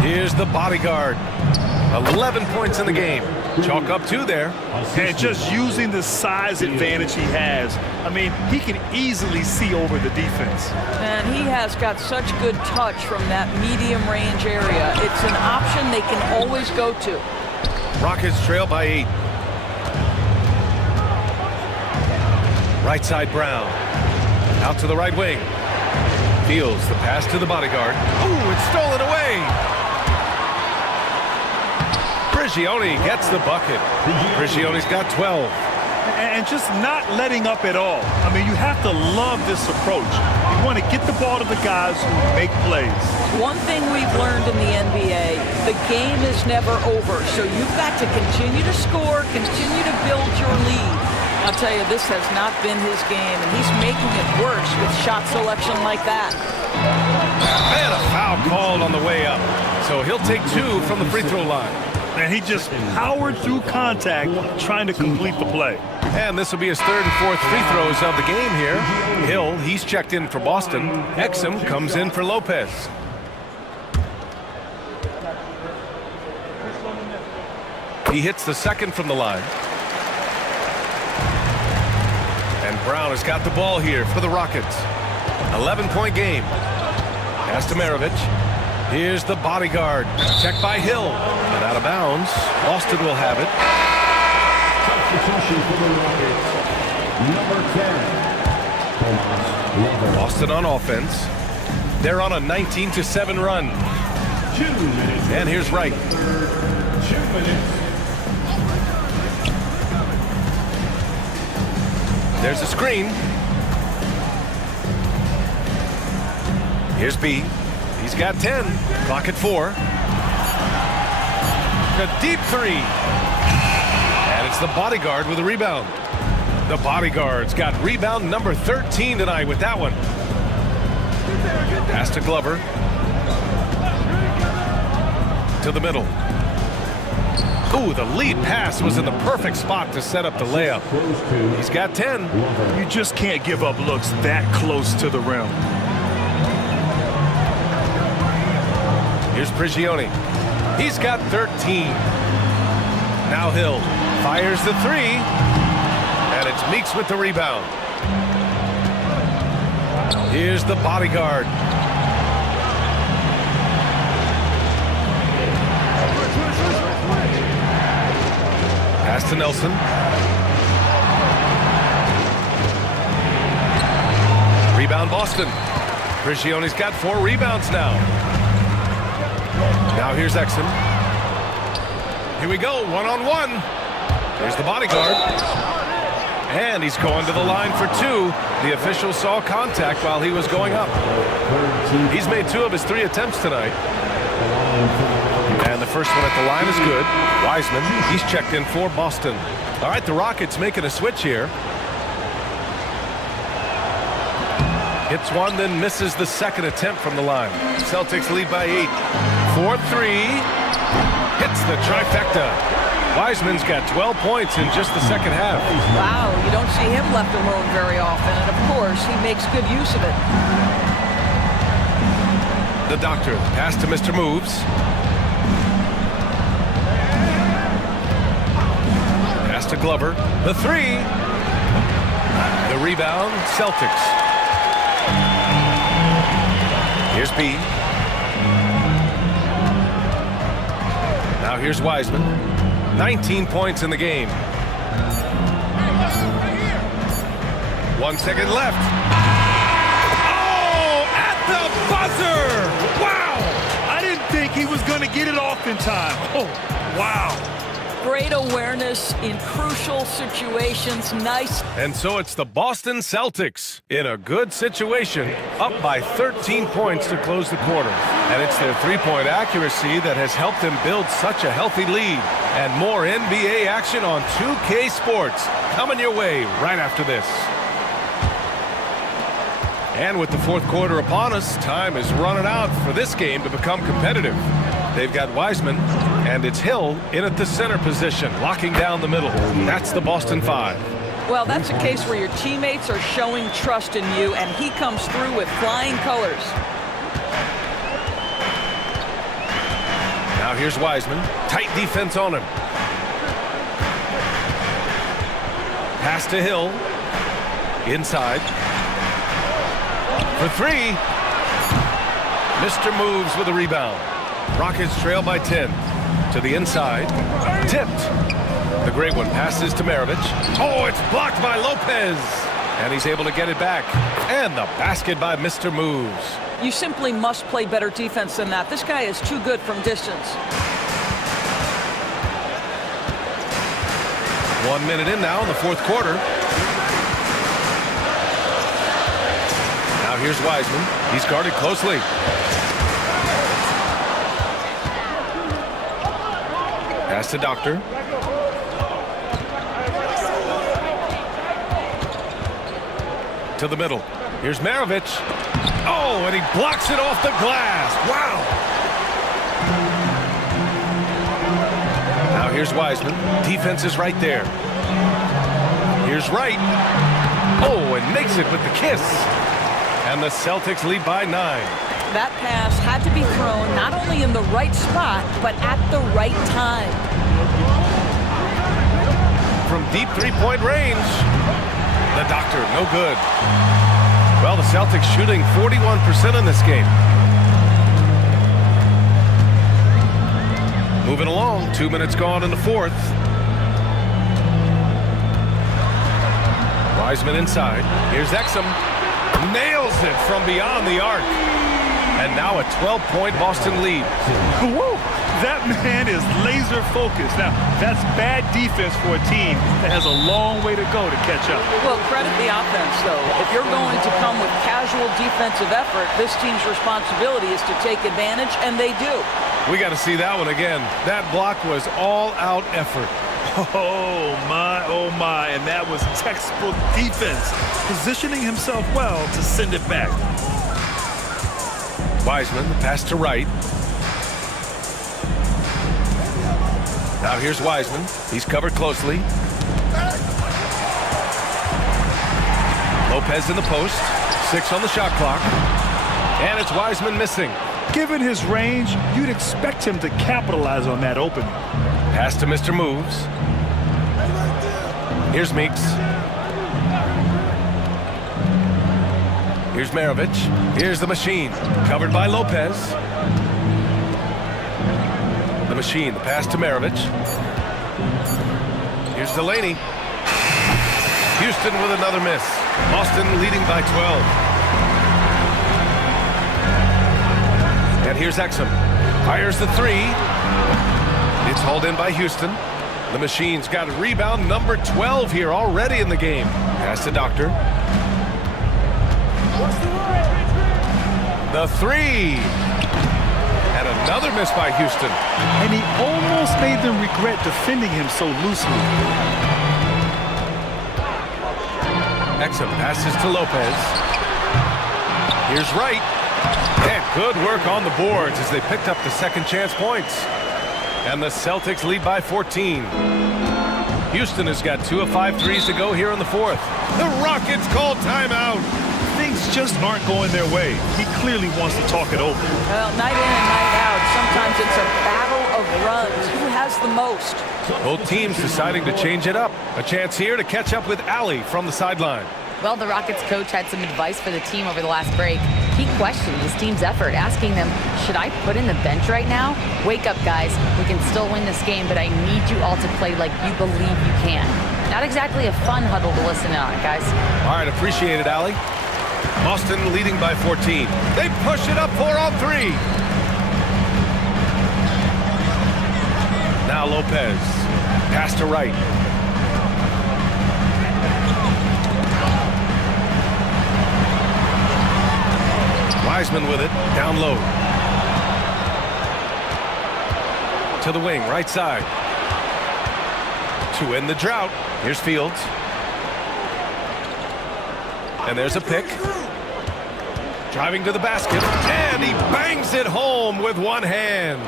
Here's the bodyguard. 11 points in the game. Chalk up 2 there. And just using the size advantage he has. I mean, he can easily see over the defense. And he has got such good touch from that medium range area. It's an option they can always go to. Rockets trail by 8. Right side Brown. Out to the right wing. Fields the pass to the bodyguard. Ooh, it's stolen away. Prigioni gets the bucket. Prigioni's got 12. And just not letting up at all. I mean, you have to love this approach. You want to get the ball to the guys who make plays. One thing we've learned in the NBA, the game is never over. So you've got to continue to score, continue to build your lead. I'll tell you, this has not been his game, and he's making it worse with shot selection like that. And a foul called on the way up. So he'll take 2 from the free throw line. And he just powered through contact trying to complete the play. And this will be his 3rd and 4th free throws of the game here. Hill, he's checked in for Boston. Exum comes in for Lopez. He hits the second from the line. And Brown has got the ball here for the Rockets. 11-point game. Pass to Maravich. Here's the bodyguard. Checked by Hill. And out of bounds. Boston will have it. Substitution for the Rockets. Number 10. Boston on offense. They're on a 19-7 run. 2 minutes. And here's Wright. 2 minutes. There's a screen. Here's B. He's got 10. Clock at 4. A deep 3. And it's the bodyguard with a rebound. The bodyguard's got rebound number 13 tonight with that one. Pass to Glover. To the middle. Ooh, the lead pass was in the perfect spot to set up the layup. He's got 10. You just can't give up looks that close to the rim. Here's Prigioni. He's got 13. Now Hill fires the 3. And it's Meeks with the rebound. Here's the bodyguard. Pass to Nelson. Rebound Boston. Prigioni's got 4 rebounds now. Now here's Exum. Here we go, one-on-one. Here's the bodyguard. And he's going to the line for 2. The official saw contact while he was going up. He's made 2 of his 3 attempts tonight. And the first one at the line is good. Wiseman, he's checked in for Boston. All right, the Rockets making a switch here. Hits one, then misses the second attempt from the line. Celtics lead by 8. 4-3. Hits the trifecta. Wiseman's got 12 points in just the second half. Wow, you don't see him left alone very often, and of course, he makes good use of it. The doctor, pass to Mr. Moves. Pass to Glover. The 3. The rebound, Celtics. Here's B. Now here's Wiseman. 19 points in the game. 1 second left. Oh, at the buzzer! Wow! I didn't think he was going to get it off in time. Oh, wow. Great awareness in crucial situations. Nice. And so it's the Boston Celtics in a good situation, up by 13 points to close the quarter. And it's their three-point accuracy that has helped them build such a healthy lead. And more NBA action on 2K Sports coming your way right after this. And with the fourth quarter upon us, time is running out for this game to become competitive. They've got Wiseman, and it's Hill in at the center position, locking down the middle. That's the Boston 5. Well, that's a case where your teammates are showing trust in you, and he comes through with flying colors. Now here's Wiseman. Tight defense on him. Pass to Hill. Inside. For 3. Mr. Moves with a rebound. Rockets trail by 10. To the inside. Tipped. The great one passes to Maravich. Oh, it's blocked by Lopez. And he's able to get it back. And the basket by Mr. Moves. You simply must play better defense than that. This guy is too good from distance. 1 minute in now in the fourth quarter. Now here's Wiseman. He's guarded closely. Pass to Doctor. To the middle. Here's Maravich. Oh, and he blocks it off the glass. Wow. Now here's Wiseman. Defense is right there. Here's Wright. Oh, and makes it with the kiss. And the Celtics lead by 9. That pass had to be thrown not only in the right spot, but at the right time. from deep three-point range. The doctor, no good. Well, the Celtics shooting 41% in this game. Moving along, 2 minutes gone in the fourth. Wiseman inside. Here's Exum. Nails it from beyond the arc. And now a 12-point Boston lead. Woo! That man is laser focused. Now, that's bad defense for a team that has a long way to go to catch up. Well, credit the offense, though. If you're going to come with casual defensive effort, this team's responsibility is to take advantage, and they do. We got to see that one again. That block was all-out effort. Oh, my. And that was textbook defense, positioning himself well to send it back. Wiseman, the pass to Wright. Now here's Wiseman. He's covered closely. Lopez in the post. 6 on the shot clock. And it's Wiseman missing. Given his range, you'd expect him to capitalize on that opening. Pass to Mr. Moves. Here's Meeks. Here's Maravich. Here's the machine. Covered by Lopez. The machine. The pass to Maravich. Here's Delaney. Houston with another miss. Boston leading by 12. And here's Exum. Fires the three. It's hauled in by Houston. The machine's got rebound number 12 here already in the game. Pass to Doctor. The three. And another miss by Houston. And he almost made them regret defending him so loosely. Exum passes to Lopez. Here's Wright. And good work on the boards as they picked up the second chance points. And the Celtics lead by 14. Houston has got 2 of 5 threes to go here in the fourth. The Rockets call timeout. Things just aren't going their way. He clearly wants to talk it over. Well, night in and night out, sometimes it's a battle of runs. Who has the most? Both teams deciding to change it up. A chance here to catch up with Allie from the sideline. Well, the Rockets coach had some advice for the team over the last break. He questioned his team's effort, asking them, should I put in the bench right now? Wake up, guys. We can still win this game, but I need you all to play like you believe you can. Not exactly a fun huddle to listen on, guys. All right, appreciate it, Allie. Boston leading by 14. They push it up 4 on 3. Now Lopez. Pass to Wright. Wiseman with it. Down low. To the wing, right side. To end the drought. Here's Fields. And there's a pick. Driving to the basket. And he bangs it home with one hand.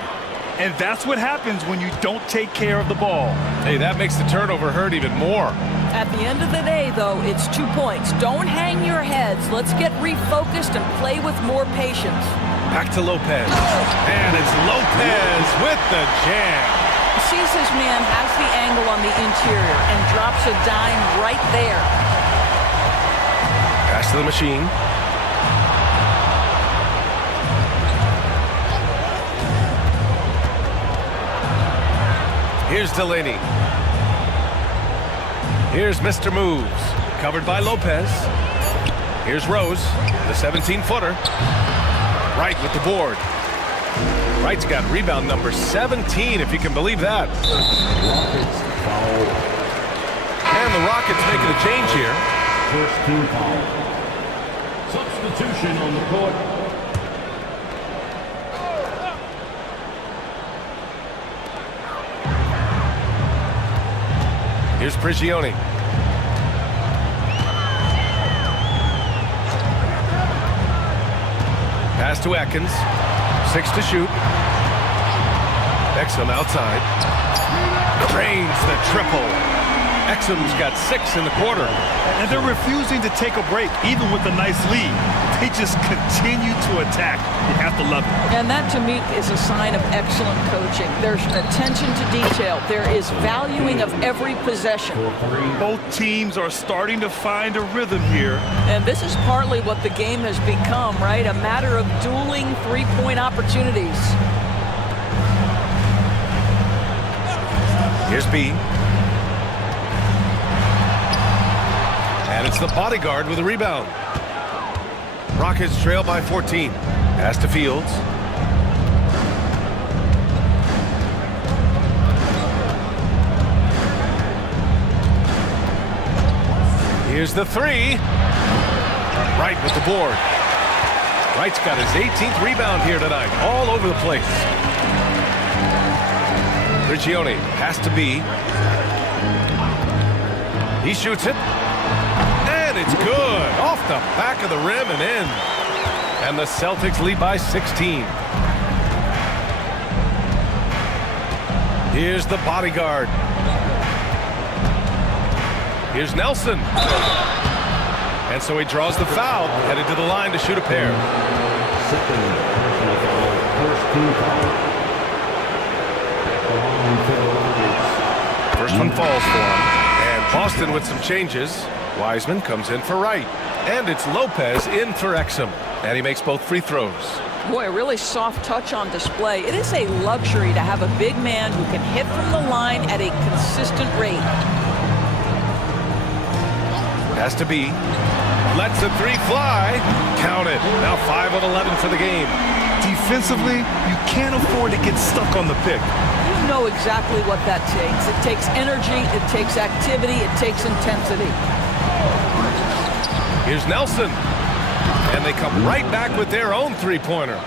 And that's what happens when you don't take care of the ball. Hey, that makes the turnover hurt even more. At the end of the day, though, it's 2 points. Don't hang your heads. Let's get refocused and play with more patience. Back to Lopez. And it's Lopez with the jam. He sees his man, has the angle on the interior, and drops a dime right there. Pass to the machine. Here's Delaney. Here's Mr. Moves. Covered by Lopez. Here's Rose, the 17-footer. Wright with the board. Wright's got rebound number 17, if you can believe that. And the Rockets making a change here. First team foul. Substitution on the court. Here's Prigioni. Pass to Atkins. 6 to shoot. Exum outside. Drains the triple. Exum's got 6 in the quarter. And they're refusing to take a break, even with a nice lead. They just continue to attack. You have to love it. And that, to me, is a sign of excellent coaching. There's attention to detail. There is valuing of every possession. Both teams are starting to find a rhythm here. And this is partly what the game has become, right? A matter of dueling three-point opportunities. Here's B. And it's the bodyguard with a rebound. Rockets trail by 14. Pass to Fields. Here's the three. Wright with the board. Wright's got his 18th rebound here tonight. All over the place. Prigioni pass to B. He shoots it. And it's good. Off the back of the rim and in. And the Celtics lead by 16. Here's the bodyguard. Here's Nelson. And so he draws the foul, headed to the line to shoot a pair. First one falls for him. And Boston with some changes. Wiseman comes in for Wright. And it's Lopez in for Exum. And he makes both free throws. Boy, a really soft touch on display. It is a luxury to have a big man who can hit from the line at a consistent rate. Has to be. Lets the three fly. Count it. Now 5 of 11 for the game. Defensively, you can't afford to get stuck on the pick. You know exactly what that takes. It takes energy, it takes activity, it takes intensity. Here's Nelson. And they come right back with their own three-pointer.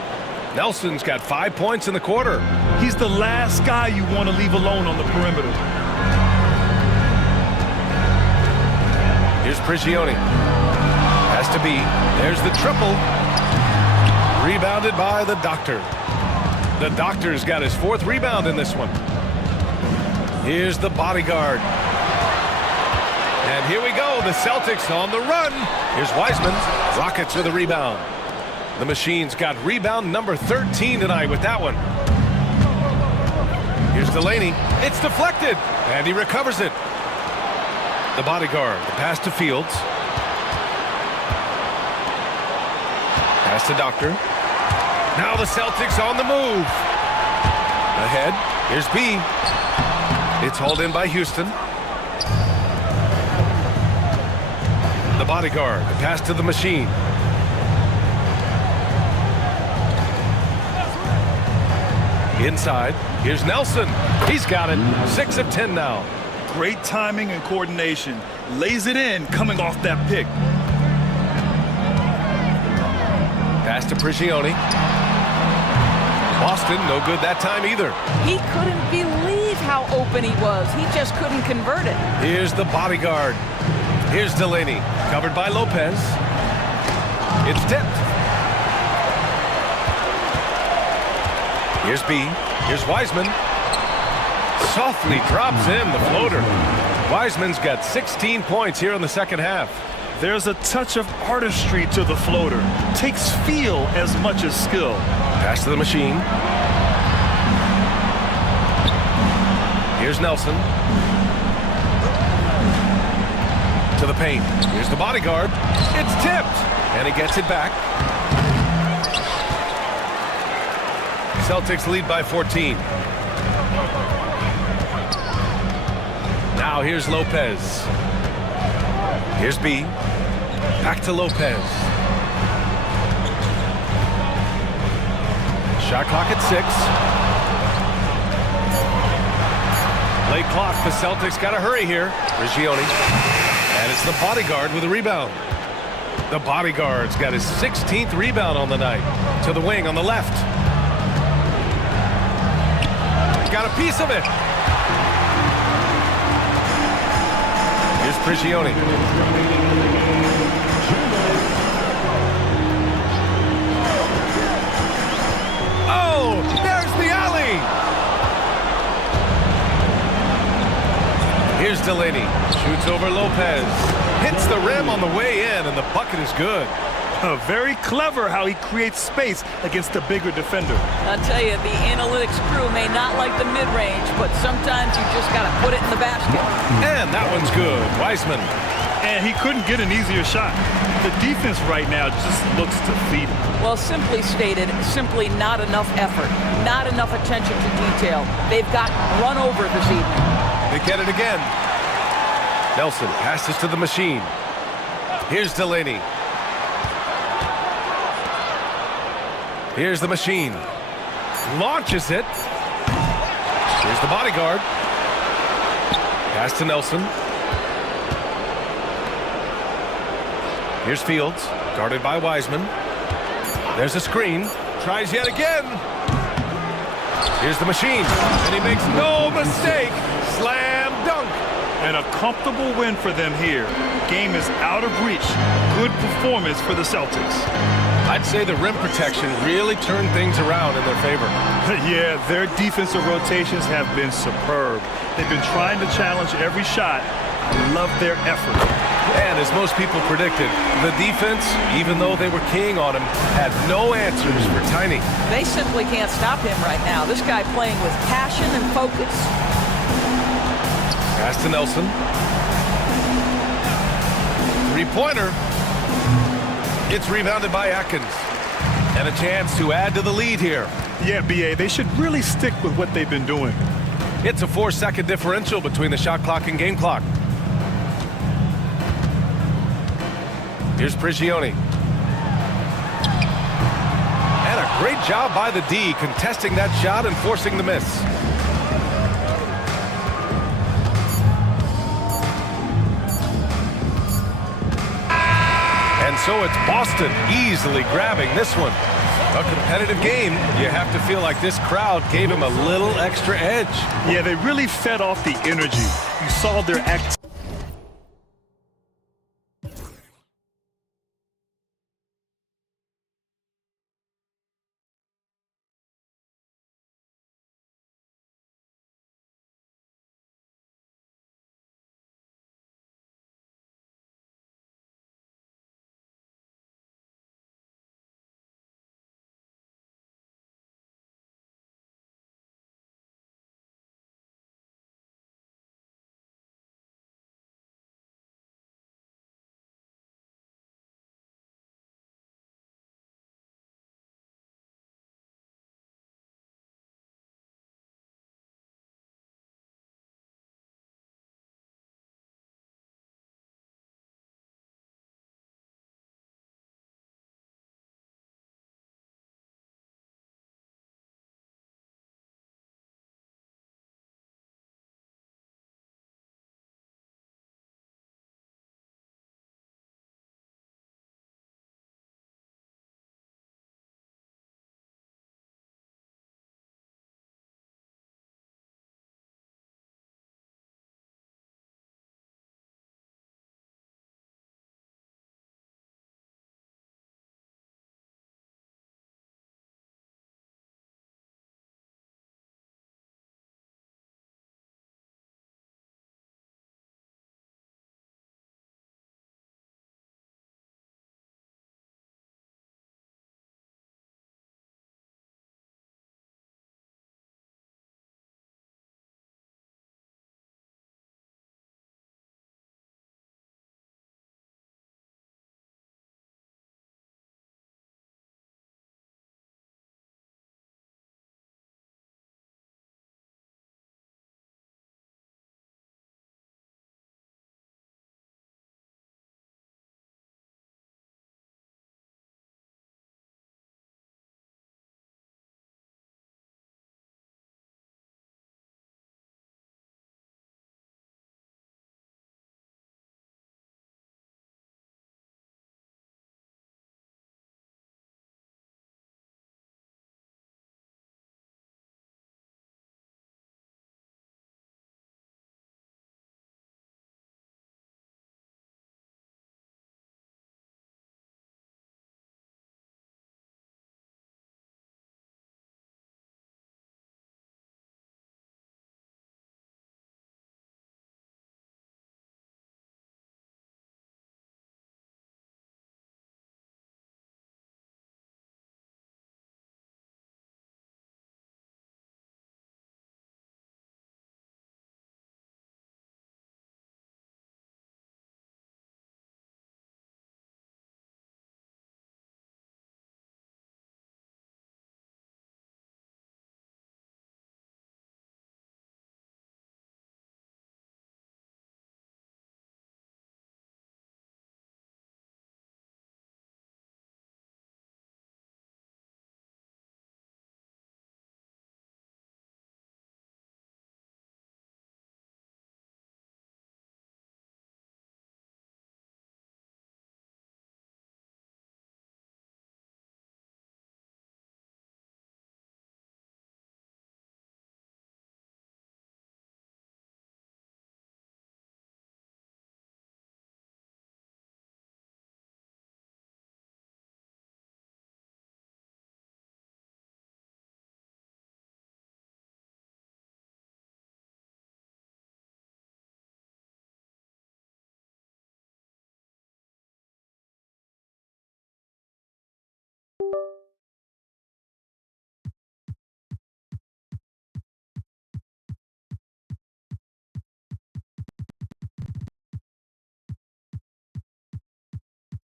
Nelson's got 5 points in the quarter. He's the last guy you want to leave alone on the perimeter. Here's Prigioni. Has to be. There's the triple. Rebounded by the Doctor. The Doctor's got his 4th rebound in this one. Here's the bodyguard. And here we go. The Celtics on the run. Here's Wiseman. Rockets with a rebound. The Machine's got rebound number 13 tonight with that one. Here's Delaney. It's deflected. And he recovers it. The bodyguard. The pass to Fields. Pass to Doctor. Now the Celtics on the move. Ahead. Here's B. It's hauled in by Houston. The bodyguard. The pass to the Machine. Inside. Here's Nelson. He's got it. 6 of 10 now. Great timing and coordination. Lays it in coming off that pick. Pass to Prigioni. Boston, no good that time either. He couldn't believe how open he was. He just couldn't convert it. Here's the bodyguard. Here's Delaney, covered by Lopez. It's tipped. Here's B. Here's Wiseman. Softly drops in the floater. Wiseman's got 16 points here in the second half. There's a touch of artistry to the floater. Takes feel as much as skill. Pass to the Machine. Here's Nelson. To the paint. Here's the bodyguard. It's tipped. And he gets it back. Celtics lead by 14. Now here's Lopez. Here's B. Back to Lopez. Shot clock at 6. Late clock. The Celtics got to hurry here. Prigioni. And it's the bodyguard with a rebound. The bodyguard's got his 16th rebound on the night. To the wing on the left. Got a piece of it. Here's Prigioni. Oh, there's the alley. Here's Delaney. Shoots over Lopez. Hits the rim on the way in, and the bucket is good. Very clever how he creates space against the bigger defender. I'll tell you, the analytics crew may not like the mid-range, but sometimes you just got to put it in the basket. And that one's good. Wiseman. And he couldn't get an easier shot. The defense right now just looks defeated. Well, simply stated, simply not enough effort, not enough attention to detail. They've gotten run over this evening. They get it again. Nelson passes to the machine. Here's Delaney. Here's the machine. Launches it. Here's the bodyguard. Pass to Nelson. Here's Fields, guarded by Wiseman. There's a screen. Tries yet again. Here's the machine. And he makes no mistake. Slam dunk. And a comfortable win for them here. Game is out of reach. Good performance for the Celtics. I'd say the rim protection really turned things around in their favor. Yeah, their defensive rotations have been superb. They've been trying to challenge every shot. I love their effort. And as most people predicted, the defense, even though they were keying on him, had no answers for Tiny. They simply can't stop him right now. This guy playing with passion and focus. Pass to Nelson. Three-pointer. It's rebounded by Atkins. And a chance to add to the lead here. Yeah, B.A., they should really stick with what they've been doing. It's a 4-second differential between the shot clock and game clock. Here's Prigioni. And a great job by the D, contesting that shot and forcing the miss. And so it's Boston easily grabbing this one. A competitive game. You have to feel like this crowd gave him a little extra edge. Yeah, they really fed off the energy. You saw their act.